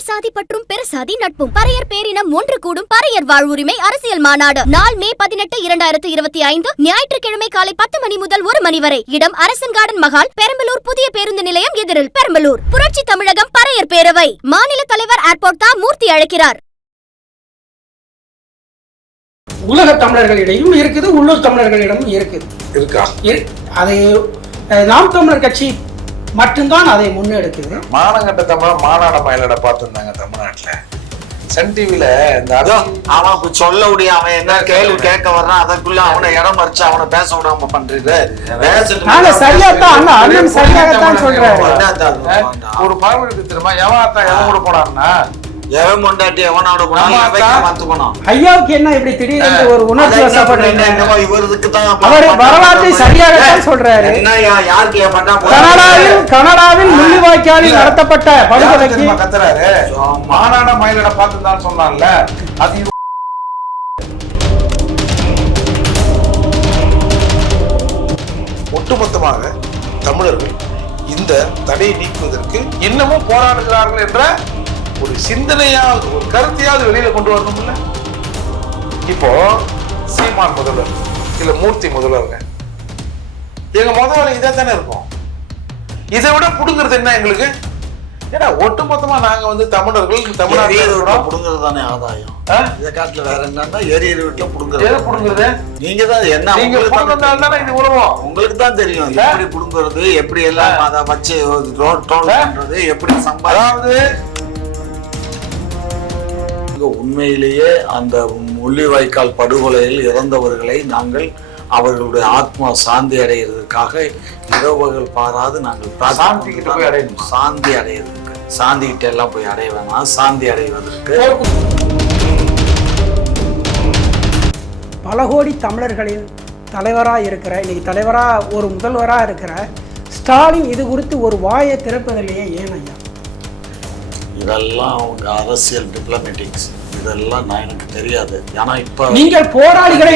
உயர் சாதி பற்றும் பெருசாதி நட்பும் பறையர் பேரினம் ஒன்று கூடும் பறையர் வாழ்வுரிமை அரசியல் மாநாடு நாள் மே 18, 2025 ஞாயிற்றுக்கிழமை காலை 10 மணி முதல் 1 மணி வரை. இடம் அரசன் கார்டன் மகால், பெரம்பலூர் புதிய பேருந்து நிலையம் எதிரில், பெரம்பலூர். புரட்சி தமிழகம் பறையர் பேரவை மாநில தலைவர் ஏர்போர்ட் தா மூர்த்தி அழைக்கிறார். உலக தமிழர்களிடையும் இருக்குது, உள்ளூர் தமிழர்களிடமும் இருக்குது. அதை நாம் தமிழர் கட்சி மட்டும்தான் அதை முன்னெடுக்குது. மானங்கட்ட தமிழர் மாநாட மயிலட பார்த்துருந்தாங்க தமிழ்நாட்டுல. சன் டிவில இந்த அவன் சொல்ல முடியும், அவன் என்ன கேள்வி கேட்க வர்றான், அதற்குள்ள அவனை இடம் மறிச்சு அவனை பேச விடாம பண்றது. ஒரு பழமொழி திரும்ப எவன் கூட போனான்னா எவன் கொண்டாட்டி எவனோட போனான். ஐயாவுக்கு என்ன இப்படி திடீர்னு ஒரு உணர்ச்சி வசப்படுறீங்க? இவருக்கு தான் அவர் வரலாற்றை சரியாகத்தான் சொல்றாரு. யாருக்கு கனடாவில் முள்ளிவாய்க்காலில் நடத்தப்பட்ட படுகொலைக்கு கத்துறாரு. மாநாட மயிலிட பார்த்துதான் சொன்னான்ல, அது ஒட்டுமொத்தமாக தமிழர்கள் இந்த தடையை நீக்குவதற்கு இன்னமும் போராடுகிறார்கள் என்ற ஒரு சிந்தனையாவது ஒரு கருத்தையாவது வெளியில கொண்டு வரணும்ல. இப்போ சீமான் முதல்வர் இல்ல மூர்த்தி முதல்வருங்க, எங்க முதல்வர் இதே தானே இருக்கும். இதை விட புடுங்கிறது என்ன எங்களுக்கு? ஏன்னா ஒட்டுமொத்தமா நாங்க தமிழர்கள் தமிழ்நாட்டுல புடுங்கிறது தானே ஆதாயம். இதை காட்டுல வேற என்னன்னா எரியர் வீட்டுல புடுங்குறது நீங்க தான் என்ன இது உலகம் உங்களுக்கு தான் தெரியும். எப்படி புடுங்குறது, எப்படி எல்லாம் அதை வச்சு பண்றது, எப்படி சம்பாதிக்கிறது. உண்மையிலேயே அந்த முள்ளிவாய்க்கால் படுகொலையில் இறந்தவர்களை நாங்கள் அவர்களுடைய ஆத்மா சாந்தி அடைகிறதுக்காக இரவுகள் பாராது நாங்கள் சாந்தி அடைகிறதுக்கு, சாந்தி கிட்ட எல்லாம் போய் அடைய வேணாம், சாந்தி அடைவதற்கு. பல கோடி தமிழர்களின் தலைவராக இருக்கிற, இன்னைக்கு தலைவராக ஒரு முதல்வராக இருக்கிற ஸ்டாலின் இது குறித்து ஒரு வாயை திறப்பதிலேயே ஏன் ஐயா? இதெல்லாம் அவங்க அரசியல் டிப்ளமேட்டிக்ஸ், இதெல்லாம் நான் எனக்கு தெரியாது. ஏன்னா இப்ப நீங்கள் போராளிகளை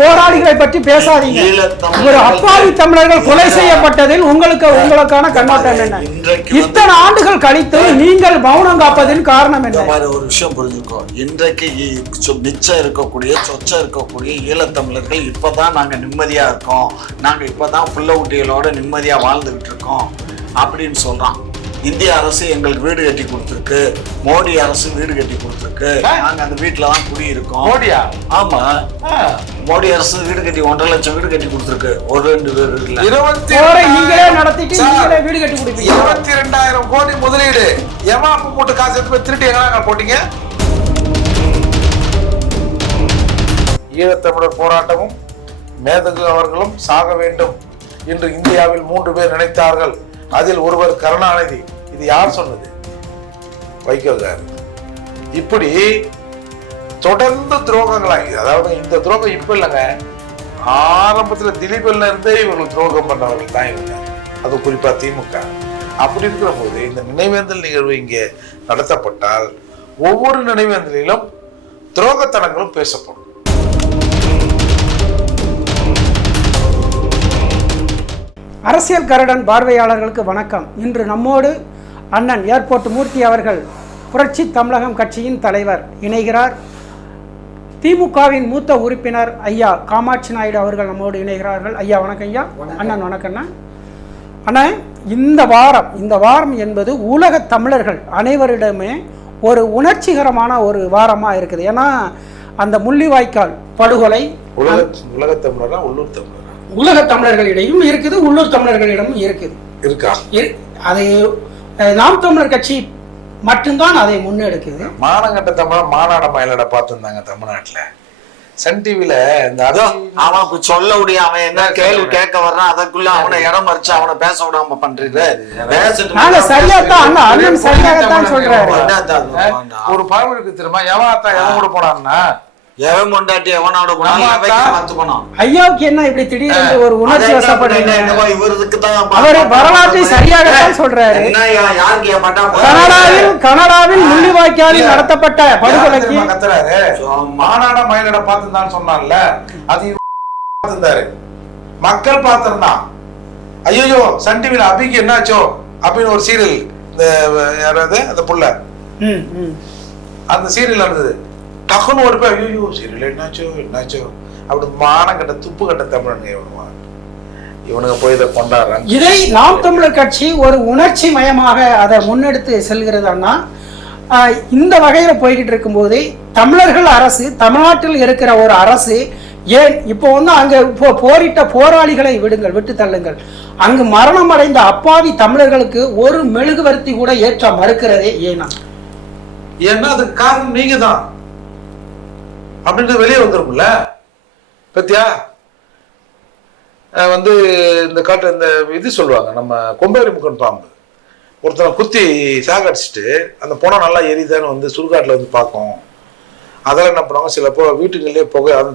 போராளிகளை பற்றி பேசாதீங்க. ஒரு அப்பாவி தமிழர்கள் கொலை செய்யப்பட்டதில் உங்களுக்கான கண்ணோட்டம் என்ன? இத்தனை ஆண்டுகள் கழித்து நீங்கள் மௌனம் காப்பதின் காரணம் என்ன? ஒரு விஷயம் புரிஞ்சுக்கோ, இன்றைக்கு மிச்சம் இருக்கக்கூடிய சொச்சம் இருக்கக்கூடிய ஈழத்தமிழர்கள் இப்பதான் நாங்க நிம்மதியா இருக்கோம், நாங்க இப்பதான் புள்ள குட்டிகளோட நிம்மதியா வாழ்ந்துகிட்டு இருக்கோம் அப்படின்னு சொல்றான். இந்திய அரசு எங்களுக்கு வீடு கட்டி கொடுத்துருக்கு, மோடி அரசு வீடு கட்டி கொடுத்துருக்கு, நாங்க அந்த வீட்டுல தான் குடியிருக்கோம். மோடியா? ஆமா, மோடி அரசு வீடு கட்டி 1.5 லட்சம் வீடு கட்டி கொடுத்துருக்கு. ஒரு 2 பேர் இல்ல, 22,000 கோடி முதலீடு. ஏமாப்பு போட்டு காசு எடுத்து திருட்டி எங்க போட்டீங்க? ஈழத்தமிழர் போராட்டமும் மேதகு அவர்களும் சாக வேண்டும் என்று இந்தியாவில் 3 பேர் நினைத்தார்கள். அதில் ஒருவர் கருணாநிதி. இது யார் சொன்னது? வைகோ சார். இப்படி தொடர்ந்து துரோகங்களாகி, அதாவது இந்த துரோகம் இப்ப இல்லைங்க, ஆரம்பத்துல திலீபன்ல இருந்தே இவர்கள் துரோகம் பண்ணவர்கள் தான் இவங்க, அது குறிப்பா திமுக. அப்படி இருக்கிற போது இந்த நினைவேந்தல் நிகழ்வு இங்கே நடத்தப்பட்டால் ஒவ்வொரு நினைவேந்தலிலும் துரோகத்தனங்களும் பேசப்படும். அரசியல் கரடன் பார்வையாளர்களுக்கு வணக்கம். இன்று நம்மோடு அண்ணன் ஏர்போர்ட் மூர்த்தி அவர்கள், புரட்சி தமிழகம் கட்சியின் தலைவர், இணைகிறார். திமுகவின் மூத்த உறுப்பினர் ஐயா காமாட்சி நாயுடு அவர்கள் நம்மோடு இணைகிறார்கள். ஐயா வணக்கம். ஐயா அண்ணன் வணக்கம்ண்ணா. அண்ணா, இந்த வாரம் என்பது உலக தமிழர்கள் அனைவரிடமே ஒரு உணர்ச்சிகரமான ஒரு வாரமாக இருக்குது. ஏன்னா அந்த முள்ளிவாய்க்கால் படுகொலை உலக தமிழரா உள்ளூர் தமிழர்? உலக தமிழர்களிடையும் இருக்குது, உள்ளூர் தமிழர்களிடமும் இருக்குது. அதை நாம் தமிழர் கட்சி மட்டும்தான் அதை முன்னெடுக்குது. மானங்கட்ட தமிழர் மாநாட மயிலட பார்த்துருந்தாங்க தமிழ்நாட்டுல. சன் டிவில இந்த அவன் சொல்ல முடியும், அவன் என்ன கேள்வி கேட்க வர்றான், அதற்குள்ள அவனை இடம் மறிச்சு அவனை பேச விடாம பண்றது. ஒரு பழமொழி திரும்ப எவன் கூட போனான்னா எவன் கொண்டாட்டி எவனோட போனான். ஐயாவுக்கு என்ன இப்படி திடீர்னு ஒரு உணர்ச்சி வசப்படுறீங்க? இவருக்கு தான் அவர் வரலாற்றை சரியாகத்தான் சொல்றாரு. கனடாவில் முள்ளிவாய்க்காலில் நடத்தப்பட்ட படுகொலைக்கு கத்துறாரு. மாநாட மயிலிட பார்த்துதான் சொன்னான்ல, அது பார்த்திருந்தாரு, மக்கள் பார்த்திருந்தான். ஐயோ சன் டிவில அபிக்கு என்னாச்சோ அப்படின்னு ஒரு சீரியல், இந்த யாராவது அந்த புள்ள அந்த சீரியல் நடந்தது. டக்குன்னு ஒரு பேர் ஐயோ சீரியல் என்னாச்சோ அப்படி மானம் கட்ட துப்பு கட்ட தமிழனுங்க இவனுங்க போய் இதை கொண்டாடுறாங்க. இதை நாம் தமிழர் கட்சி ஒரு உணர்ச்சி மயமாக அதை முன்னெடுத்து செல்கிறதுன்னா இந்த வகையில போய்கிட்டு இருக்கும்போது தமிழர்கள் அரசு, தமிழ்நாட்டில் இருக்கிற ஒரு அரசு ஏன் இப்போ அங்க போரிட்ட போராளிகளை விட்டு தள்ளுங்கள், அங்கு மரணம் அடைந்த அப்பாவி தமிழர்களுக்கு ஒரு மெழுகுவர்த்தி கூட ஏற்ற மறுக்கிறதே ஏன்னா? ஏன்னா அதுக்கு காரணம் நீங்க தான் அப்படின்றது வெளியே வந்துருக்கும்ல. பத்தியா இந்த காட்டு இந்த இது சொல்லுவாங்க, நம்ம கொம்பேரி முக்கன் பாம்பு ஒருத்தனை குத்தி சாகடிச்சிட்டு அந்த பொணம் நல்லா எரிதான்னு சுடுகாட்டில் பார்க்கும். அதெல்லாம் என்ன பண்ணுவாங்க, சில வீட்டுக்குள்ளே புகை அவன்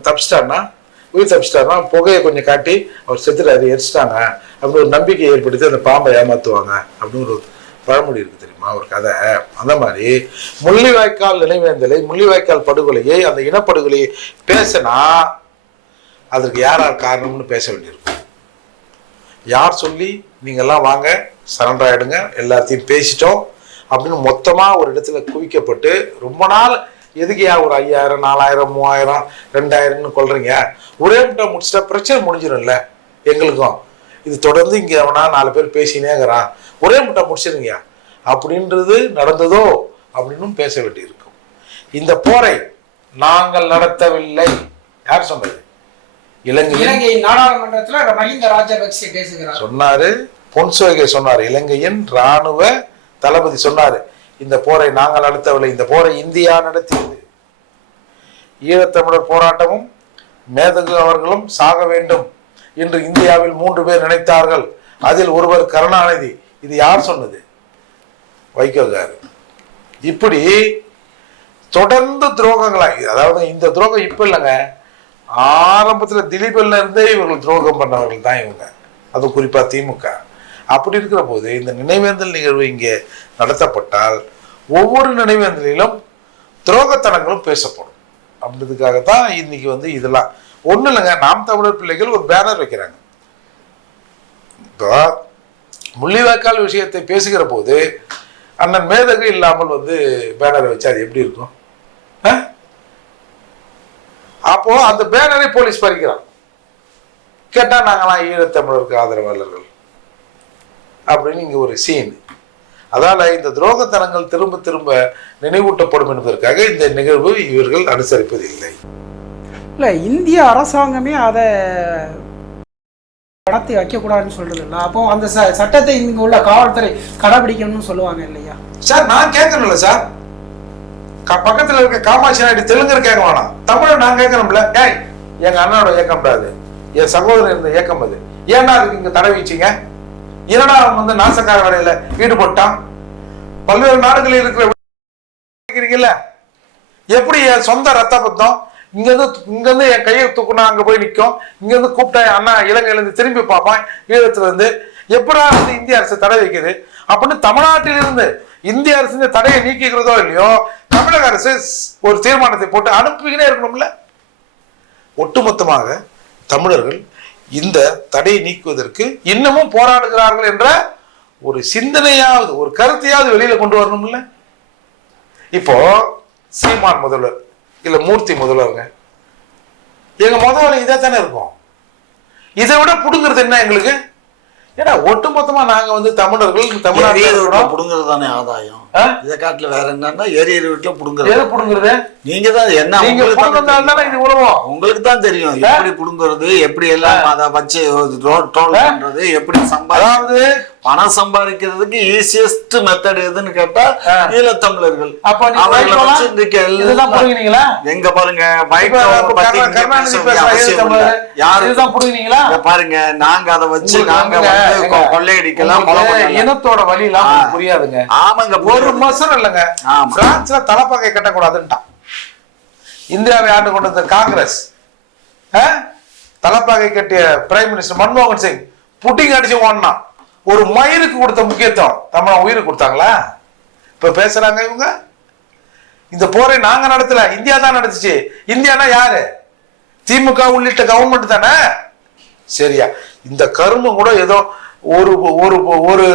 உயிர் தப்பிச்சிட்டாருன்னா புகையை கொஞ்சம் காட்டி அவர் செத்துட்டாரு எரிச்சிட்டாங்க அப்படின்னு ஒரு நம்பிக்கை ஏற்படுத்தி அந்த பாம்பை ஏமாத்துவாங்க அப்படின்னு ஒரு பழமொழி இருக்கு தெரியுமா, ஒரு கதை. அந்த மாதிரி முள்ளிவாய்க்கால் நினைவேந்தலை, முள்ளிவாய்க்கால் படுகொலையை, அந்த இனப்படுகொலையை பேசினா அதற்கு யார் காரணம்னு பேச வேண்டியிருக்கும். யார் சொல்லி நீங்கெல்லாம் வாங்க சரண்டர் ஆயிடுங்க எல்லாத்தையும் பேசிட்டோம் அப்படின்னு மொத்தமா ஒரு இடத்துல குவிக்கப்பட்டு ரொம்ப நாள் எதுக்கையா ஒரு 5000 4000 3000 2000 கொள்றீங்க, ஒரே முட்டை முடிச்சிட்டா பிரச்சனை முடிஞ்சிடும்ல. எங்களுக்கும் இது தொடர்ந்து இங்க அவனா 4 பேர் பேசினேங்கிறான், ஒரே முட்டை முடிச்சிருங்கயா அப்படின்றது நடந்ததோ அப்படின்னு பேச வேண்டியிருக்கும். இந்த போரை நாங்கள் நடத்தவில்லை. யார் சொன்னது? இலங்கை நாடாளுமன்றத்தில் மஹிந்த ராஜபக்சே பேசுகிறார் சொன்னாரு, பொன்சோகே சொன்னாரு, இலங்கையின் ராணுவ தளபதி சொன்னாரு, இந்த போரை நாங்கள் நடத்தவில்லை, இந்த போரை இந்தியா நடத்தியது. ஈழத்தமிழர் போராட்டமும் மேதகு அவர்களும் சாக வேண்டும் என்று இந்தியாவில் 3 பேர் நினைத்தார்கள், அதில் ஒருவர் கருணாநிதி. இது யார் சொன்னது? வைகோ காரு. இப்படி தொடர்ந்து துரோகங்களா, அதாவது இந்த துரோகம் இப்ப இல்லைங்க, ஆரம்பத்துல திலீபன்ல இருந்தே இவர்கள் துரோகம் பண்ணவர்கள் தான் இவங்க, அது குறிப்பா திமுக. அப்படி இருக்கிற போது இந்த நினைவேந்தல் நிகழ்வு இங்கே நடத்தப்பட்டால் ஒவ்வொரு நினைவேந்தலிலும் துரோகத்தனங்களும் பேசப்படும். அப்படின்றதுக்காகத்தான் இன்னைக்கு இதெல்லாம் ஒண்ணு இல்லைங்க. நாம் தமிழர் பிள்ளைகள் ஒரு பேனர் வைக்கிறாங்க. இப்போ முள்ளிவாய்க்கால் விஷயத்தை பேசுகிற போது அண்ணன் மேதகு இல்லாமல் பேனர் வச்சா அது எப்படி இருக்கும்? அப்போ அந்த பேனரை போலீஸ் பறிக்கிறான். கேட்டா நாங்களாம் ஈழத்தமிழருக்கு ஆதரவாளர்கள் அப்படின்னு இங்க ஒரு சீன். அதால இந்த துரோகத்தனங்கள் திரும்ப திரும்ப நினைவூட்டப்படும் என்பதற்காக இந்த நிகழ்வு இவர்கள் அனுசரிப்பதில்லை. இல்ல இந்திய அரசாங்கமே அதை பணத்தை வைக்கக்கூடாதுன்னு சொல்றது இல்லை. அப்போ அந்த சட்டத்தை இங்க உள்ள காவல்துறை கடைபிடிக்கணும்னு சொல்லுவாங்க இல்லையா சார்? நான் கேட்கணும்ல சார், பக்கத்துல இருக்க காமாட்சி நாயுடு தெலுங்கர் கேட்க வேணாம், தமிழ் நான் கேட்கணும்ல. ஏய் எங்க அண்ணனோட இயக்கம் அது, என் சகோதரர் இருந்த இயக்கம் அது, ஏன்னா அதுக்கு இங்க தடை வச்சிங்க? என்னடா நாசக்கார வேலையில ஈடுபட்டான்? பல்வேறு நாடுகளில் இருக்கிற எப்படி என் சொந்த ரத்த பத்தம் இங்க இருந்து என் கையை தூக்குனா அங்க போய் நிற்கும், இங்க இருந்து கூப்பிட்டா அண்ணா இலங்கையில இருந்து திரும்பி பார்ப்பான், ஈழத்துல இருந்து எப்படா இந்திய அரசு தடை வைக்குது அப்படின்னு தமிழ்நாட்டில் இருந்து இந்திய அரசு இந்த தடையை நீக்கிக்கிறதோ இல்லையோ தமிழக அரசு ஒரு தீர்மானத்தை போட்டு அனுப்பிக்கிட்டே இருக்கணும்ல. ஒட்டுமொத்தமாக தமிழர்கள் இந்த தடையை நீக்குவதற்கு இன்னமும் போராடுகிறார்கள் என்ற ஒரு சிந்தனையாவது ஒரு கருத்தையாவது வெளியில கொண்டு வரணும்ல. இப்போ சீமான் முதல்வர் இல்ல மூர்த்தி முதல்வருங்க, எங்க முதல்வர் இதே தானே இருக்கும். இதை விட புடுங்கிறது என்ன எங்களுக்கு? ஏன்னா ஒட்டுமொத்தமா நாங்க தமிழர்கள் தமிழ்நாடு புடுங்கிறது தானே ஆதாயம். இதை காட்டுல வேற என்னன்னா எரிய வீட்டுல புடுங்குறது. எது புடுங்குறது? நீங்க தான் என்ன உங்களுக்கு தான் தெரியும் எப்படி புடுங்குறது, எப்படி எல்லாம் அதை வச்சு ட்ரோல் பண்றது, எப்படி அதாவது பணம் சம்பாதிக்கிறதுக்கு ஈஸியஸ்ட் மெத்தட் எதுன்னு கேட்டா ஈழத்தமிழர்கள். எங்க பாருங்க பாருங்க, நாங்க அதை வச்சு நாங்க கொள்ளையடிக்கலாம் இனத்தோட வழி எல்லாம் புரியாதுங்க. ஆமாங்க, ஒரு மாசம் இல்லைங்க. பிரான்ஸ்ல தலைப்பாகை கட்டக்கூடாதுன்ட்டான். இந்தியாவை ஆண்டு கொண்ட காங்கிரஸ் தலைப்பாகை கட்டிய பிரைம் மினிஸ்டர் மன்மோகன் சிங் புட்டிங் அடிச்சு ஓடனா. ஒரு மயிருக்கு கொடுத்த முக்கியத்துவம் தமிழ உயிருக்கு கொடுத்தாங்களா? இப்ப பேசுறாங்க இவங்க. இந்த போரை நாங்க நடத்தல, இந்தியா தான் நடத்துச்சு. இந்தியானா யாரு? திமுக உள்ளிட்ட கவர்மெண்ட் தானே. சரியா? இந்த கருமம் கூட ஏதோ ஒரு ஒரு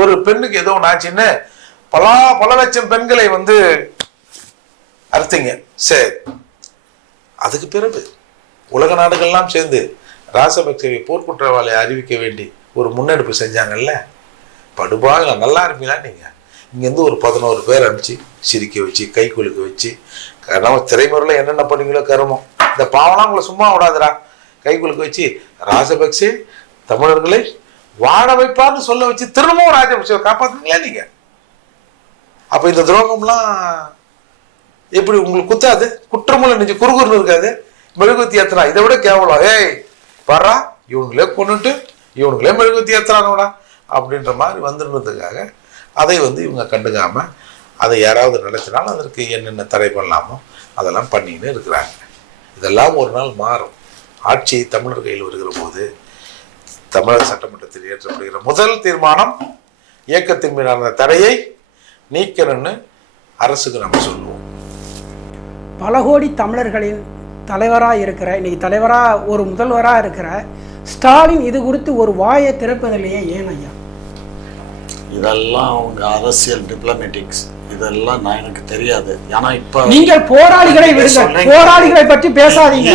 ஒரு பெண்ணுக்கு ஏதோ நாச்சுன்னு பல லட்சம் பெண்களை வந்து அறுத்தீங்க. சரி, அதுக்கு பிறகு உலக நாடுகள்லாம் சேர்ந்து ராசபக்சேவை போர்க்குற்றவாளியை அறிவிக்க வேண்டி ஒரு முன்னெடுப்பு செஞ்சாங்கல்ல. படுபாக நல்லா இருப்பீங்களா நீங்க? இங்கேருந்து ஒரு 11 பேர் அனுப்பிச்சு சிரிக்க வச்சு கை குலுக்க வச்சு நம்ம திரைமுறையில் என்னென்ன பண்ணீங்களோ கருமம். இந்த பாவம்லாம் உங்களை சும்மா விடாதுடா. கை குலுக்க வச்சு ராசபக்சே தமிழர்களை வாழ வைப்பார்னு சொல்ல வச்சு திரும்பவும் ராஜபக்சேவை காப்பாத்துங்களா நீங்க? அப்ப இந்த துரோகம்லாம் எப்படி உங்களுக்கு குத்தாது? குற்றமுள்ள நெஞ்சு குறுகுறுன்னு இருக்காது? மெழுகுத்தி ஏத்துறா, இதை விட கேவலம். ஏய் பாரா, இவனுங்களே கொண்டுட்டு இவனுங்களே மெழுகுத்தி ஏத்துறானோடா அப்படின்ற மாதிரி வந்துடுறதுக்காக அதை வந்து இவங்க கண்டுக்காம அதை யாராவது நினைச்சினாலும் அதற்கு என்னென்ன தடை பண்ணலாமோ அதெல்லாம் பண்ணின்னு இருக்கிறாங்க. இதெல்லாம் ஒரு நாள் மாறும். ஆட்சி தமிழர் கையில் வருகிற போது தமிழக சட்டமன்றத்தில் ஏற்றப்படுகிற முதல் தீர்மானம் இயக்கத்தின் மீதான தடையை நீக்கணும்னு அரசுக்கு நம்ம சொல்லுவோம். பல கோடி தமிழர்களின் தலைவராக இருக்கிற, இன்னைக்கு தலைவராக ஒரு முதல்வராக இருக்கிற ஸ்டாலின் இது குறித்து ஒரு வாயை திறப்பதிலேயே ஏன் ஐயா? இதெல்லாம் அவங்க அரசியல் டிப்ளமேட்டிக்ஸ், இதெல்லாம் நான் எனக்கு தெரியாது. ஏன்னா இப்ப நீங்கள் போராளிகளை விடுங்கள், போராளிகளை பற்றி பேசாதீங்க.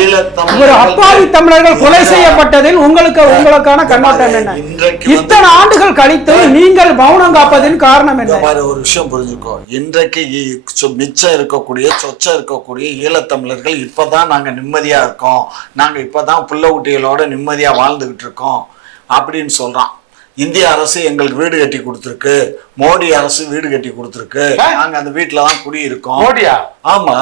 ஒரு அப்பாவி தமிழர்கள் கொலை செய்யப்பட்டதில் உங்களுக்கான கண்ணோட்டம் என்ன? இத்தனை ஆண்டுகள் கழித்து நீங்கள் மௌனம் காப்பதின் காரணம் என்ன? ஒரு விஷயம் புரிஞ்சுக்கோ. இன்றைக்கு மிச்சம் இருக்கக்கூடிய சொச்சம் இருக்கக்கூடிய ஈழத்தமிழர்கள் இப்பதான் நாங்க நிம்மதியா இருக்கோம், நாங்க இப்பதான் புள்ள குட்டிகளோட நிம்மதியா வாழ்ந்துகிட்டு இருக்கோம் அப்படின்னு சொல்றான். இந்திய அரசு எங்களுக்கு வீடு கட்டி கொடுத்துருக்கு, மோடி அரசு வீடு கட்டி கொடுத்துருக்கு, நாங்க அந்த வீட்டுலதான் குடியிருக்கோம். மோடியா? ஆமா,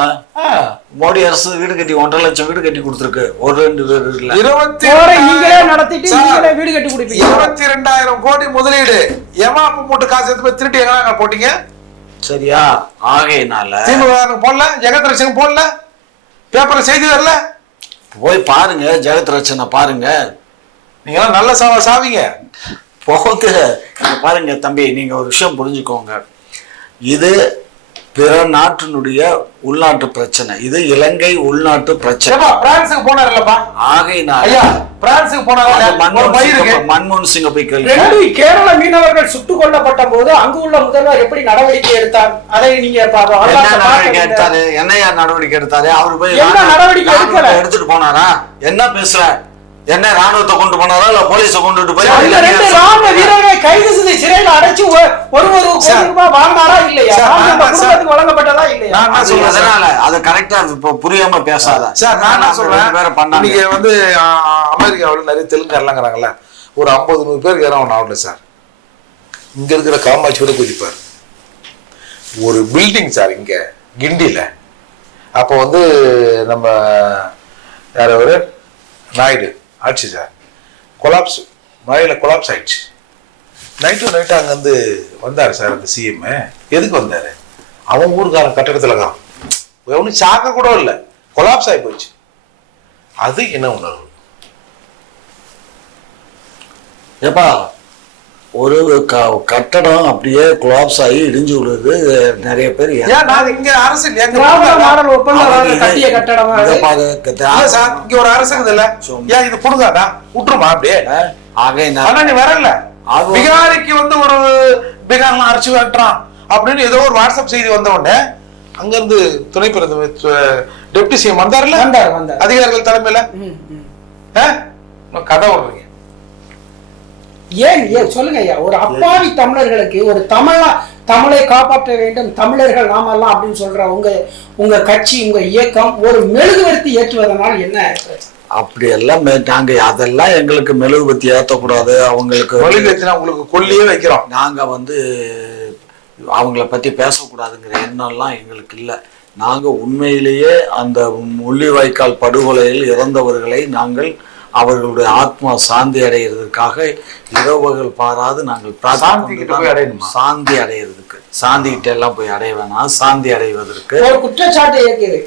மோடி அரசு வீடு கட்டி 1.5 லட்சம் வீடு கட்டி கொடுத்துருக்கு. ஒரு 2 பேர் இல்ல, 22,000 கோடி முதலீடு. ஏமாப்பு மூட்டு காசு எடுத்து போய் திருட்டி எங்க போட்டீங்க? சரியா? ஆகையினால திமுக போடல, ஜெகத் ரட்சன் போடல, பேப்பர்ல செய்தி வரல. போய் பாருங்க, ஜெகத் ரட்சனை பாருங்க. நீங்க எல்லாம் நல்ல சாவீங்க. போங்க பாருங்க தம்பி, நீங்க ஒரு விஷயம் புரிஞ்சுக்கோங்க. இது பிற நாட்டினுடைய உள்நாட்டு பிரச்சனை, இது இலங்கை உள்நாட்டு பிரச்சனை. பிரான்ஸுக்கு போனார்லப்பா. ஆகையினால பிரான்ஸுக்கு போனார் மன்மோகன் சிங்கை போய் கேள்வி. கேரள மீனவர்கள் சுட்டுக் கொல்லப்பட்ட போது அங்கு உள்ள முதல்வர் எப்படி நடவடிக்கை எடுத்தார்? அதை நீங்க எடுத்தாரு? என்னையா நடவடிக்கை எடுத்தாரு? அவரு போய் எடுத்துட்டு போனாரா? என்ன பேசுற? என்ன ராணுவத்தை கொண்டு போனாரா இல்ல போலீஸை கொண்டுட்டு போய் ராணுவ வீரர்களை கைது செய்து சிறையில் அடைச்சு ஒரு கோடி ரூபாய் வாங்கினாரா இல்லையா? வழங்கப்பட்டதா இல்லையா? அதனால அது கரெக்டா புரியாம பேசாத சார். நான் சொல்றேன், நீங்க வந்து அமெரிக்காவில் நிறைய தெலுங்காரலாங்கிறாங்கல்ல, ஒரு 50-100 பேருக்கு ஏறாம ஆகல சார். இங்க இருக்கிற காமாட்சியோட குதிப்பார். ஒரு பில்டிங் சார் இங்க கிண்டியில, அப்போ வந்து நம்ம யார் அவரு நாயுடு ஆட்சி சார், கொலாப்ஸ், மழையில கொலாப்ஸ் ஆயிடுச்சு. நைட்டு அங்கேருந்து வந்தார் சார் அந்த சிஎம். எதுக்கு வந்தார்? அவன் ஊருக்காரன் கட்டடத்தில் தான், ஒன்றும் சாக்க கூட இல்லை, கொலாப்ஸ் ஆகி போச்சு. அது என்ன உணர்வு? ஏப்பா, ஒரு கட்டடம் அப்படியே கொலாப்ஸ் ஆகி இடிஞ்சு விழுது. நிறைய பேர் இங்க அரசியல் இங்க ஒரு அரசு இல்ல, ஏன் இது புடுங்காதா விட்டுருமா அப்படியே? நீ வரல, பீகாரிக்கு வந்து ஒரு பீகார்லாம் அரைச்சு வெட்டுறான் அப்படின்னு ஏதோ ஒரு வாட்ஸ்அப் செய்தி வந்த உடனே அங்க இருந்து துணை பிரதமர் டெப்டி சிஎம் வந்தாருல்ல அதிகாரிகள் தலைமையில, கதை விடுறீங்க. ஏன் சொல்லுங்க ஐயா, ஒரு அப்பாவி தமிழர்களுக்கு ஒரு தமிழை காப்பாற்ற வேண்டும், தமிழர்கள் நாமெல்லாம் அப்படின்னு சொல்ற உங்க கட்சி, உங்க இயக்கம் ஒரு மெழுகுவர்த்தி ஏற்றுவதனால் என்ன? அப்படி எல்லாம் நாங்க அதெல்லாம் எங்களுக்கு மெழுகுவர்த்தி ஏற்றக்கூடாது. அவங்களுக்கு உங்களுக்கு கொல்லியே வைக்கிறோம். நாங்க வந்து அவங்கள பத்தி பேசக்கூடாதுங்கிற எண்ணம்லாம் எங்களுக்கு இல்லை. நாங்க உண்மையிலேயே அந்த முள்ளிவாய்க்கால் படுகொலையில் இறந்தவர்களை நாங்கள் அவர்களுடைய ஆத்மா சாந்தி அடைகிறதுக்காக இரவுகள் பாராது நாங்கள் சாந்தி அடைகிறதுக்கு, சாந்தி கிட்ட எல்லாம் போய் அடைய வேணாம், சாந்தி அடைவதற்கு ஒரு குற்றச்சாட்டு இருக்குது.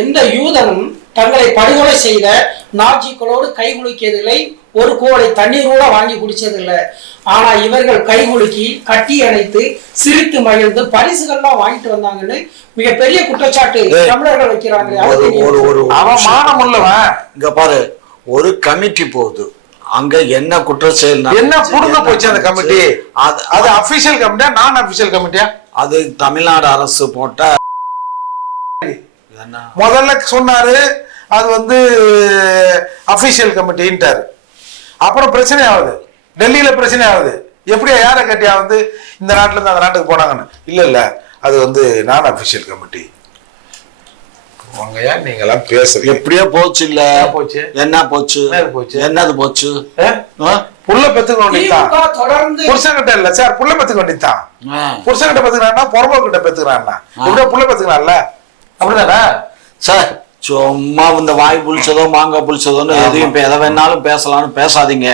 எந்த யூதனும் தங்களை படுகொலை செய்த நாஜிக்களோடு கை குலுக்கியதில்லை, ஒரு கோடை தண்ணீர் கூட வாங்கி குடிச்சதில்லை. ஆனா இவர்கள் கை குலுக்கி கட்டி அணைத்து சிரித்து மகிழ்ந்து பரிசுகள்லாம் வாங்கிட்டு வந்தாங்கன்னு மிகப்பெரிய குற்றச்சாட்டு தமிழர்கள் வைக்கிறாங்க. இங்க பாரு, ஒரு கமிட்டி போகுது, அங்க என்ன குற்றச்செயல் என்ன புடுங்க போச்சு அந்த கமிட்டி? அது அபிஷியல் கமிட்டியா நான் அபிஷியல் கமிட்டியா? அது தமிழ்நாடு அரசு போட்ட முதல்ல சொன்னாரு அது வந்து அபிஷியல் கமிட்டின்ட்டாரு. அப்புறம் பிரச்சனை ஆகுது, டெல்லியில பிரச்சனை ஆகுது. எப்படியா யாரை கட்டியா வந்து இந்த நாட்டுல இருந்து அந்த நாட்டுக்கு போனாங்கன்னு? இல்ல அது வந்து நான் அபிஷியல் கமிட்டி. வாங்கயா நீங்களாம் பேசுறீங்க. எப்படியோ போச்சு. இல்ல போச்சு. என்ன போச்சு? என்னது போச்சு? புள்ள பெத்துக்க வேண்டியதான். புருஷன்கிட்ட இல்ல சார், புள்ள பெத்துக்க வேண்டியதான். புருஷன்கிட்ட பெத்துக்கிறான்னா பொறம்போக்கிட்ட பெத்துக்கிறான்னா எப்படியோ புள்ள பெத்துக்கலாம்ல, அப்படிதானே சார்? சும்மா இந்த வாய் புளிச்சதோ மாங்காய் புளிச்சதோன்னு எதையும் எதை வேணாலும் பேசலாம்னு பேசாதீங்க.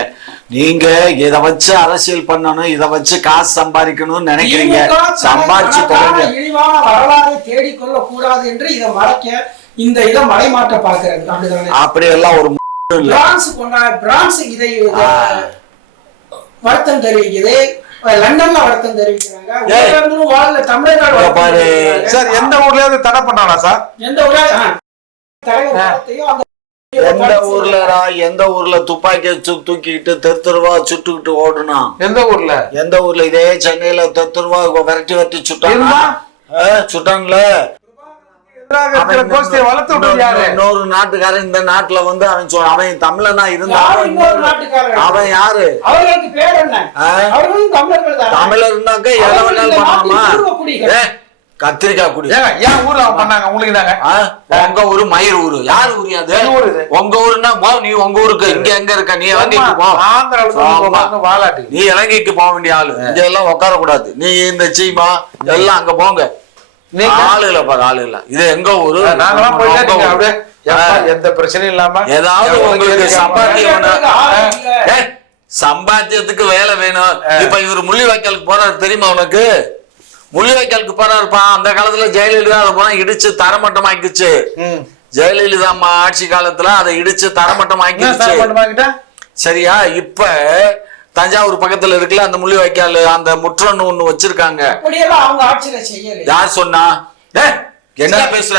நீங்க இதை வச்சு அரசியல் பண்ணணும், இதை வச்சு காசு சம்பாதிக்கணும்னு நினைக்கிறீங்க. சம்பாதிச்சு இழிவான வரலாறை தேடிக்கொள்ள கூடாது என்று இதை மறைக்க இந்த இதை மறைமாற்ற பாக்குறாங்க. அப்படி எல்லாம் ஒரு பிரான்ஸ் இதை வருத்தம் தெரிவிக்குது, லண்டன்ல வருத்தம் தெரிவிக்கிறாங்க. தமிழ்நாடு சார் எந்த ஊர்லயாவது தடை பண்ணானா சார்? எந்த ஊர்ல எந்த ஊர்ல துப்பாக்கிய தூக்கிட்டு தெருவா சுட்டுக்கிட்டு ஓடுனா? எந்த ஊர்ல இதே சென்னையில தெருவா விரட்டி சுட்டான்ல. இன்னொரு நாட்டுக்காரன் இந்த நாட்டுல வந்து அவன் தமிழனா இருந்தா அவன் யாரு? தமிழர்னாக்க எதை வேணாலும் பண்ணலாமா? கத்திரிக்காய் குடி ஏன் ஊர்ல பண்ணாங்க உங்களுக்கு தாங்க? உங்க ஊரு மயிர் ஊரு. யாரு ஊரு அது? உங்க ஊருன்னா நீ உங்க ஊருக்கு இங்க எங்க இருக்க? நீ இலங்கைக்கு போ. நீ இலங்கைக்கு போக வேண்டிய ஆளு. இங்க எல்லாம் உட்கார கூடாது. நீ இந்த சீமா எல்லாம் அங்க போங்க. ஆளு இல்ல பாரு, ஆளு இல்ல. இது எங்க ஊரு? நாங்களாம் போயிட்டு எந்த பிரச்சனையும் இல்லாம ஏதாவது உங்களுக்கு சம்பாத்தியத்துக்கு வேலை வேணும். இப்ப இவரு முள்ளிவாய்க்காலுக்கு போறாரு தெரியுமா உனக்கு? முள்ளிவாய்க்காலுக்கு போறாருப்பா. அந்த காலத்துல ஜெயலலிதா அதை போனா இடிச்சு தரமட்டம் ஆக்கிச்சு. ஜெயலலிதா அம்மா ஆட்சி காலத்துல அதை இடிச்சு தரமட்டம் ஆக்கிடுச்சு. சரியா? இப்ப தஞ்சாவூர் பக்கத்துல இருக்குல்ல அந்த முள்ளிவாய்க்கால், அந்த முற்றன்னு ஒண்ணு வச்சிருக்காங்க. யார் சொன்னா? என்ன பேசுற?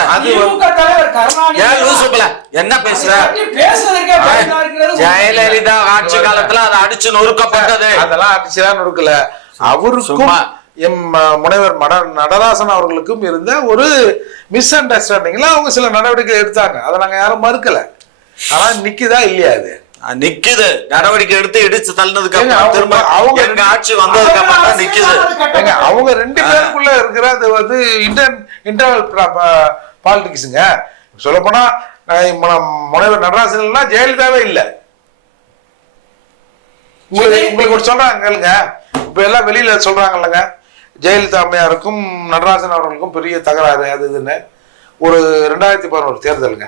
என்ன பேசுற? ஜெயலலிதா ஆட்சி காலத்துல அதை அடிச்சு நொறுக்கப்பட்டது. அதெல்லாம் அடிச்சுதான் நொறுக்கல. அவருக்கும் முனைவர் நடராசன் அவர்களுக்கும் இருந்த ஒரு மிஸ் அண்டர்ஸ்டாண்டிங்ல அவங்க சில நடவடிக்கை எடுத்தாங்க. அதை நாங்க யாரும் மறுக்கல. ஆனா நிக்குதா இல்லையா? அது நிக்குது. நடவடிக்கை எடுத்து இடிச்சு தள்ளினதுக்கு அப்புறம் திரும்ப அவங்க ஆட்சி வந்ததுக்கு அப்புறம் நிக்குது. அவங்க ரெண்டு பேருக்குள்ள இருக்கிற அது வந்து இன்டர்னல் பாலிடிக்ஸுங்க. சொல்ல போனா முனைவர் நடராசன் ஜெயலலிதாவே இல்லை. உங்களுக்கு ஒரு சொல்றாங்க கேளுங்க. இப்ப எல்லாம் வெளியில சொல்றாங்கல்லங்க, ஜெயலலிதா அம்மையாருக்கும் நடராசன் அவர்களுக்கும் பெரிய தகராறு அது இதுன்னு. ஒரு 2011 தேர்தலுங்க,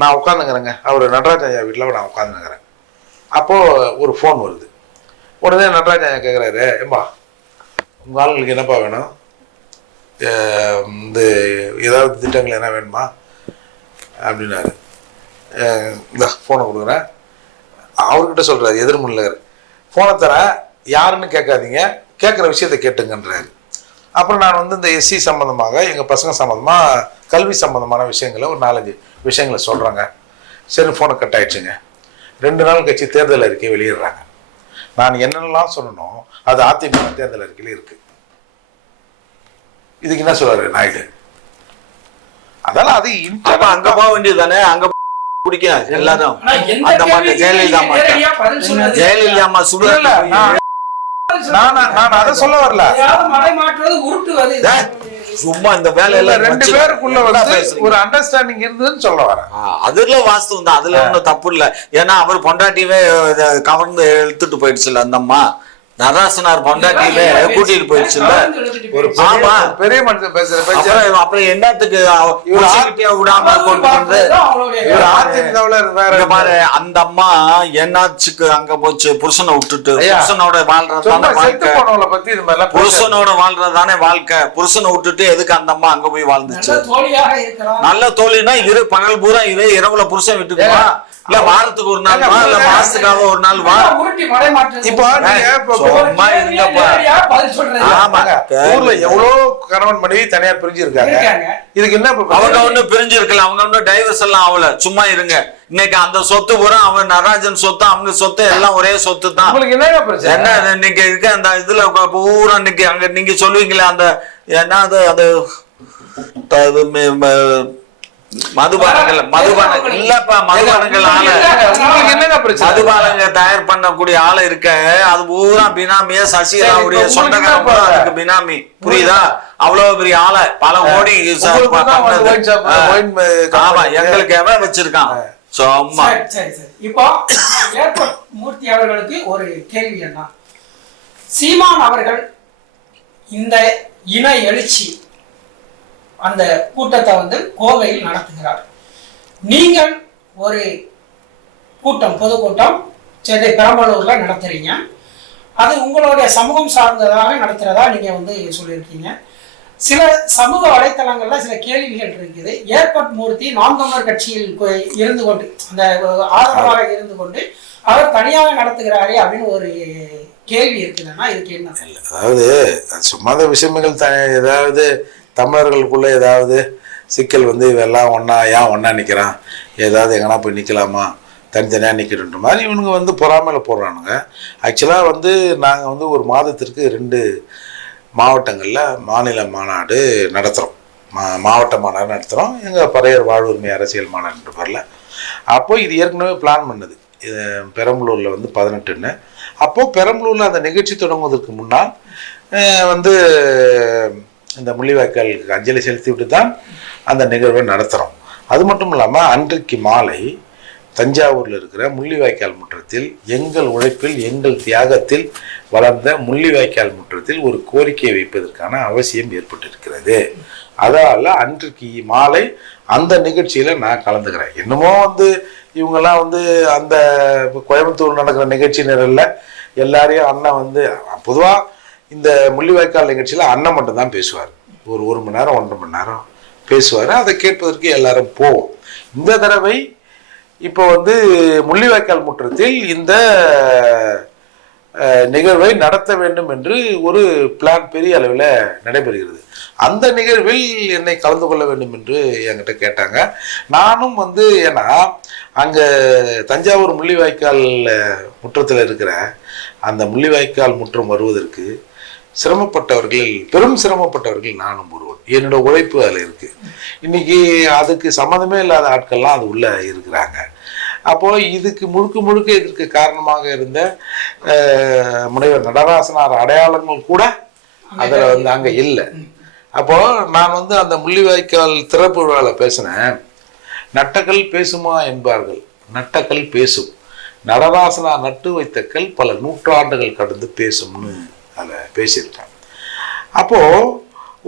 நான் உட்காந்துங்கிறேங்க. அவர் நடராஜன் ஐயா வீட்டில் நான் உட்காந்துங்கிறேன். அப்போ ஒரு ஃபோன் வருது. உடனே நடராஜன் ஐயா கேட்குறாரு, ஏம்பா உங்கள் ஆளுங்களுக்கு என்னப்பா வேணும்? இந்த ஏதாவது திட்டங்கள் என்ன வேணுமா அப்படின்னாரு. இந்த ஃபோனை கொடுக்குறேன். அவர்கிட்ட சொல்றாரு, எதிர்முள்ளார் ஃபோனை தர யாருன்னு கேட்காதீங்க, கேட்குற விஷயத்தை கேட்டுங்கன்றாரு. அப்புறம் நான் வந்து இந்த எஸ்சி சம்மந்தமாக எங்கள் பசங்க சம்மந்தமாக கல்வி சம்மந்தமான விஷயங்களை ஒரு 4-5 விஷயங்களை சொல்கிறாங்க. சரி, ஃபோனை கட் ஆயிடுச்சுங்க. 2 நாள் கழிச்சு தேர்தல் அறிக்கை வெளியிடுறாங்க. நான் என்னென்னலாம் சொல்லணும் அது அதிமுக தேர்தல் அறிக்கையில் இருக்கு. இதுக்கு என்ன சொல்றாரு நாயுடு? அதெல்லாம் அது அங்க போக வேண்டியது தானே. அங்க பிடிக்கும் எல்லாரும் அந்த மாதிரி ஜெயலலிதா அம்மா சுடல. நான் அதை சொல்ல வரல. சும்மா இந்த வேலையில 2 பேருக்குள்ள ஒரு அண்டர்ஸ்டாண்டிங் இருந்ததுன்னு சொல்ல வரேன். அதுல வாஸ்தவம் தான், அதுல ஒன்றும் தப்பு இல்லை. ஏன்னா அவர் பொண்டாட்டியவே கவர்ந்து இழுத்துட்டு போயிடுச்சுல அந்த அம்மா. நடராசனார் பொண்டாட்டியிலே கூட்டிட்டு போயிடுச்சுல்ல. ஆமா, பெரிய மனுஷன் பேசுற அப்புறம் என்னத்துக்கு விடாம கொண்டு வந்து பாரு. அந்த அம்மா என்னாச்சுக்கு அங்க போச்சு? புருஷனை விட்டுட்டு புருஷனோட வாழ்றதானே வாழ்க்கை. புருஷனோட வாழ்றதானே வாழ்க்கை. புருஷனை விட்டுட்டு எதுக்கு அந்த அம்மா அங்க போய் வாழ்ந்துச்சு? நல்ல தோழினா இரு, பகல் பூரா இரு, இரவுல புருஷன் விட்டுக்குவா. இல்ல வாரத்துக்கு ஒரு நாள் வா, இல்ல மாசத்துக்காக ஒரு நாள் வா. இப்போ சும்மா இருங்கப்பா. ஆமாங்க, ஊர்ல எவ்வளவு கணவன் மனைவி தனியா பிரிஞ்சு இருக்காங்க. இதுக்கு என்ன அவங்க ஒண்ணு பிரிஞ்சு இருக்கலாம், அவங்க ஒண்ணு டைவர்ஸ் எல்லாம் ஆகல. சும்மா இருங்க. இன்னைக்கு அந்த சொத்து பூரா அவன் நடராஜன் சொத்து, அவங்க சொத்து எல்லாம் ஒரே சொத்து தான். உங்களுக்கு என்ன பிரச்சனை? என்ன நீங்க இருக்க அந்த இதுல பூரா இன்னைக்கு அங்க நீங்க சொல்லுவீங்களே அந்த என்னது அது மதுபானங்கள் இல்லப்பா, மதுபானங்கள் ஆள மதுபானங்க தயார் பண்ணக்கூடிய ஆளை இருக்க, அது பூரா பினாமியா சசிகலாவுடைய சொந்தக்காரங்க பினாமி. புரியுதா? அவ்வளவு பெரிய ஆளை பல கோடி ஆமா எங்களுக்கு எவன் வச்சிருக்கான். இப்போ ஏர்போர்ட் மூர்த்தி அவர்களுக்கு ஒரு கேள்வி என்ன, சீமான் அவர்கள் இந்த இன எழுச்சி அந்த கூட்டத்தை கோவையில் நடத்துகிறார். நீங்கள் ஒரு கூட்டம், பொதுக்கூட்டம் சென்னை பெரம்பலூர்ல நடத்துறீங்க. அது உங்களுடைய சமூகம் சார்ந்ததாக நடத்துறதா நீங்க சொல்லியிருக்கீங்க. சில சமூக வலைத்தளங்கள்ல சில கேள்விகள் இருக்குது. ஏர்போர்ட் மூர்த்தி நாம் தமிழர் கட்சியில் இருந்து கொண்டு அந்த ஆதரவாக இருந்து கொண்டு அவர் தனியாக நடத்துகிறாரே அப்படின்னு ஒரு கேள்வி இருக்குதுன்னா இதுக்கு என்ன? அதாவது சும்மா விஷயங்கள் ஏதாவது தமிழர்களுக்குள்ள ஏதாவது சிக்கல் இவெல்லாம் ஒன்னா நிற்கிறான், ஏதாவது எங்கன்னா போய் நிற்கலாமா, தனித்தனியாக நிற்கணுன்ற மாதிரி இவனுங்க பொறாமையில் போடுறானுங்க. ஆக்சுவலாக நாங்கள் ஒரு மாதத்திற்கு 2 மாவட்டங்களில் மாநில மாநாடு நடத்துகிறோம். மாவட்ட மாநாடு நடத்துகிறோம். எங்கள் பறையர் வாழ்வுரிமை அரசியல் மாநாடுன்ற பேரில். அப்போது இது ஏற்கனவே பிளான் பண்ணது. இது பெரம்பலூரில் 18ன்னு. அப்போது பெரம்பலூரில் அந்த நிகழ்ச்சி தொடங்குவதற்கு முன்னால் இந்த முள்ளிவாய்க்காலுக்கு அஞ்சலி செலுத்தி விட்டு தான் அந்த நிகழ்வை நடத்துகிறோம். அது மட்டும் இல்லாமல் அன்றைக்கு மாலை தஞ்சாவூரில் இருக்கிற முள்ளிவாய்க்கால் முற்றத்தில் எங்கள் உழைப்பில் எங்கள் தியாகத்தில் வளர்ந்த முள்ளிவாய்க்கால் முற்றத்தில் ஒரு கோரிக்கை வைப்பதற்கான அவசியம் ஏற்பட்டிருக்கிறது. அதால் அன்றைக்கு மாலை அந்த நிகழ்ச்சியில் நான் கலந்துக்கிறேன். என்னமோ இவங்கெல்லாம் அந்த கோயம்புத்தூர் நடக்கிற நிகழ்ச்சி நிரலில் எல்லாரையும் அண்ணன் பொதுவாக இந்த முள்ளிவாய்க்கால் நிகழ்ச்சியில் அண்ணன் மட்டும்தான் பேசுவார். ஒரு 1 மணி நேரம் 1.5 மணி நேரம் பேசுவார். அதை கேட்பதற்கு எல்லாரும் போவோம். இந்த தடவை இப்போ முள்ளிவாய்க்கால் முற்றத்தில் இந்த நிகழ்வை நடத்த வேண்டும் என்று ஒரு பிளான் பெரிய அளவில் நடைபெறுகிறது. அந்த நிகழ்வில் என்னை கலந்து கொள்ள வேண்டும் என்று என்கிட்ட கேட்டாங்க. நானும் ஏன்னா அங்கே தஞ்சாவூர் முள்ளிவாய்க்கால் முற்றத்தில் இருக்கிற அந்த முள்ளிவாய்க்கால் முற்றம் வருவதற்கு பெரும் சிரமப்பட்டவர்கள் நானும் ஒருவன். என்னோட உழைப்பு அதில் இருக்கு. இன்னைக்கு அதுக்கு சம்மந்தமே இல்லாத ஆட்கள்லாம் அது உள்ள இருக்கிறாங்க. அப்போ இதுக்கு முழுக்க இதற்கு காரணமாக இருந்த முனைவர் நடராசனார் அடையாளங்கள் கூட அதில் அங்கே இல்லை. அப்போ நான் அந்த முள்ளிவாய்க்கால் திறப்பு விழாவில் பேசினேன். நட்டக்கல் பேசுமா என்பார்கள், நட்டக்கல் பேசும். நடராசனார் நட்டு வைத்த கல் பல நூற்றாண்டுகள் கடந்து பேசும்னு அதில் பேசியிருக்கேன். அப்போது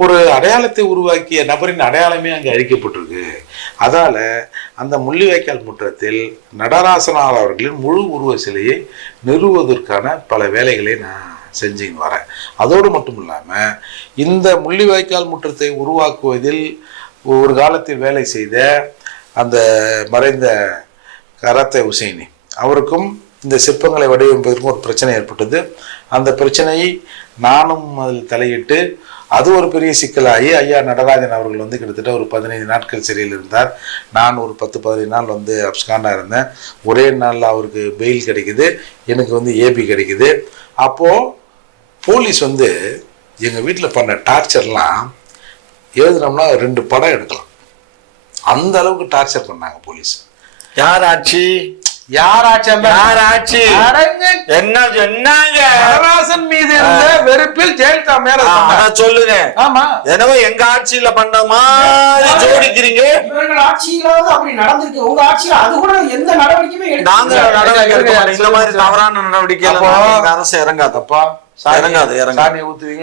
ஒரு அடையாளத்தை உருவாக்கிய நபரின் அடையாளமே அங்கே அழிக்கப்பட்டிருக்கு. அதால் அந்த முள்ளிவாய்க்கால் முற்றத்தில் நடராசனார் அவர்களின் முழு உருவ சிலையை நிறுவுவதற்கான பல வேலைகளை நான் செஞ்சுன்னு வரேன். அதோடு மட்டும் இல்லாமல் இந்த முள்ளிவாய்க்கால் முற்றத்தை உருவாக்குவதில் ஒரு காலத்தில் வேலை செய்த அந்த மறைந்த கராத்தே உசைனி அவருக்கும் இந்த சிற்பங்களை வடிவமைப்பதற்கும் ஒரு பிரச்சனை ஏற்பட்டது. அந்த பிரச்சனையை நானும் அதில் தலையிட்டு அது ஒரு பெரிய சிக்கலாகி ஐயா நடராஜன் அவர்கள் கிட்டத்தட்ட ஒரு 15 நாட்கள் சிறையில் இருந்தார். நான் ஒரு 10-15 நாள் அப்ஸ்காண்டாக இருந்தேன். ஒரே நாளில் அவருக்கு பெயில் கிடைக்குது, எனக்கு ஏபி கிடைக்குது. அப்போது போலீஸ் எங்கள் வீட்டில் பண்ண டார்ச்சர்லாம் எழுதுனோம்னா 2 படம் எடுக்கலாம். அந்த அளவுக்கு டார்ச்சர் பண்ணாங்க போலீஸ். யார் ஆட்சி? நடராசன் மீது இருந்த வெறுப்பில் ஜெயலலிதா மேல சொல்லுங்க. ஆமா, எனவே எங்க ஆட்சியில பண்ண மாதிரி ஜோடிக்கிறீங்க. இவர்கள் ஆட்சியிலாவது அப்படி நடந்திருக்கு, உங்க ஆட்சியில அது கூட எந்த நடவடிக்கையுமே நாங்க இந்த மாதிரி தவறான நடவடிக்கை அரசு இறங்காதப்பா. இறங்காது.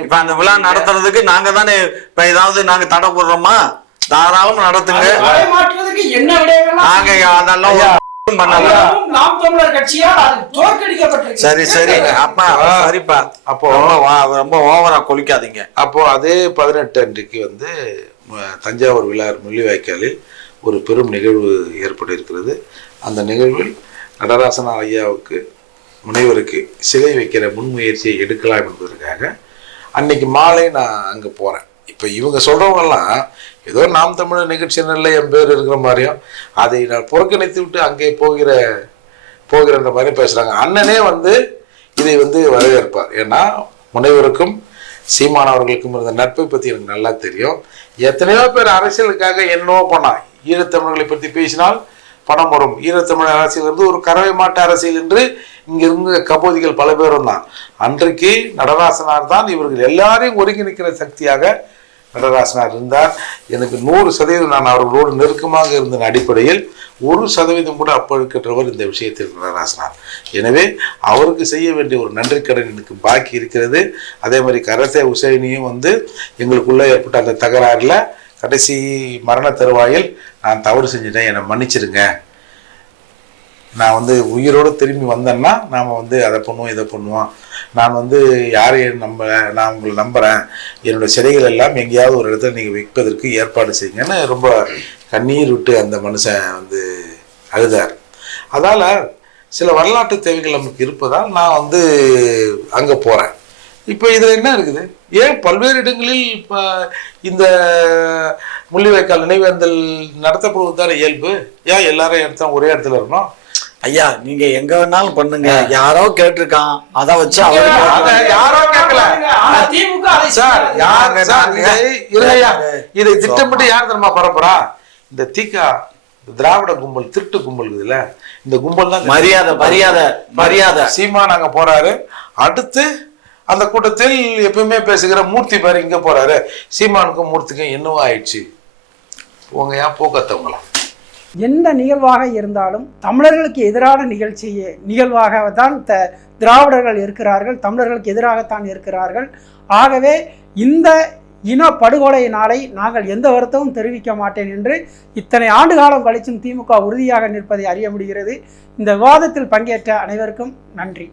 இப்ப அந்த விழா நடத்துறதுக்கு நாங்க தானே இப்ப ஏதாவது நாங்க தடை போடுறோமா? தாராளம் நடத்துங்க. நாங்க அதெல்லாம் சரி சரி அப்பா சரிப்பா. அப்போ ரொம்ப ஓவரா கொலிக்காதீங்க. அப்போ அதே 18 அன்றைக்கு தஞ்சாவூர் முள்ளிவாய்க்காலில் ஒரு பெரும் நிகழ்வு ஏற்பட்டு இருக்கிறது. அந்த நிகழ்வில் நடராசன் ஐயாவுக்கு முனைவருக்கு சிலை வைக்கிற முன்முயற்சியை எடுக்கலாம் என்பதற்காக அன்னைக்கு மாலை நான் அங்கே போகிறேன். இப்போ இவங்க சொல்கிறவங்கெல்லாம் ஏதோ நாம் தமிழர் நிகழ்ச்சி நல்ல என் பேர் இருக்கிற மாதிரியும் அதை நான் புறக்கணித்து விட்டு அங்கே போகிறன்ற மாதிரி பேசுகிறாங்க. அண்ணனே வந்து இதை வந்து வரவேற்பார். ஏன்னா முனைவருக்கும் சீமான் அவர்களுக்கும் இருந்த நட்பை பற்றி எனக்கு நல்லா தெரியும். எத்தனையோ பேர் அரசியலுக்காக என்னவோ பண்ணான். ஈழத்தமிழர்களை பற்றி பேசினால் பணம் வரும், ஈழத்தமிழர் அரசியல் வந்து ஒரு கறவை மாட்டு அரசியல் என்று இங்கே இருந்த கபோதிகள் பல பேரும் தான். அன்றைக்கு நடராசனார் தான் இவர்கள் எல்லாரையும் ஒருங்கிணைக்கிற சக்தியாக நடராசனார் இருந்தார். எனக்கு 100% நான் அவர்களோடு நெருக்கமாக இருந்த அடிப்படையில் 1% கூட அப்பழுக்கற்றவர் இந்த விஷயத்தில் நடராசனார். எனவே அவருக்கு செய்ய வேண்டிய ஒரு நன்றி கடன் எனக்கு பாக்கி இருக்கிறது. அதே மாதிரி கரசே உசைனியும் வந்து எங்களுக்குள்ள ஏற்பட்ட அந்த தகராறில் கடைசி மரண தருவாயில் நான் தவறு செஞ்சுட்டேன், என்னை மன்னிச்சிருங்க, நான் வந்து உயிரோடு திரும்பி வந்தேன்னா நாம் வந்து அதை பண்ணுவோம் இதை பண்ணுவோம், நான் வந்து யாரையும் நான் உங்களை நம்புகிறேன், என்னோட சிலைகள் எல்லாம் எங்கேயாவது ஒரு இடத்துல நீங்கள் வைப்பதற்கு ஏற்பாடு செய்யுங்கன்னு ரொம்ப கண்ணீர் விட்டு அந்த மனுஷன் வந்து அழுதார். அதால் சில வரலாற்று தேவைகள் நமக்கு இருப்பதால் நான் வந்து அங்கே போகிறேன். இப்போ இதில் என்ன இருக்குது? ஏன் பல்வேறு இடங்களில் இப்போ இந்த முள்ளிவாய்க்கால் நினைவேந்தல் நடத்தப்படுவது தானே இயல்பு. ஏன் எல்லாரும் இடத்த ஒரே இடத்துல இருக்கணும்? ஐயா நீங்க எங்க வேணாலும் பண்ணுங்க, யாரோ கேட்டிருக்கான் அதை வச்சு யாரோ கேட்கல. இதை திட்டமிட்டு யார் தெரியுமா பரப்புறா? இந்த தீகா திராவிட கும்பல், திருட்டு கும்பல் இருக்குதுல்ல, இந்த கும்பல் தான். மரியாதை சீமான் அங்க போறாரு. அடுத்து அந்த கூட்டத்தில் எப்பவுமே பேசுகிற மூர்த்தி பாரு இங்க போறாரு. சீமானுக்கும் மூர்த்திக்கும் என்னவோ ஆயிடுச்சு. போங்க ஏன் போக்கத்தவங்களா? எந்த நிகழ்வாக இருந்தாலும் தமிழர்களுக்கு எதிரான நிகழ்வாக தான் திராவிடர்கள் இருக்கிறார்கள், தமிழர்களுக்கு எதிராகத்தான் இருக்கிறார்கள். ஆகவே இந்த இன படுகொலையினாலை நாங்கள் எந்த வருத்தமும் தெரிவிக்க மாட்டேன் என்று இத்தனை ஆண்டு காலம் கழிச்சும் திமுக உறுதியாக நிற்பதை அறிய முடிகிறது. இந்த விவாதத்தில் பங்கேற்ற அனைவருக்கும் நன்றி.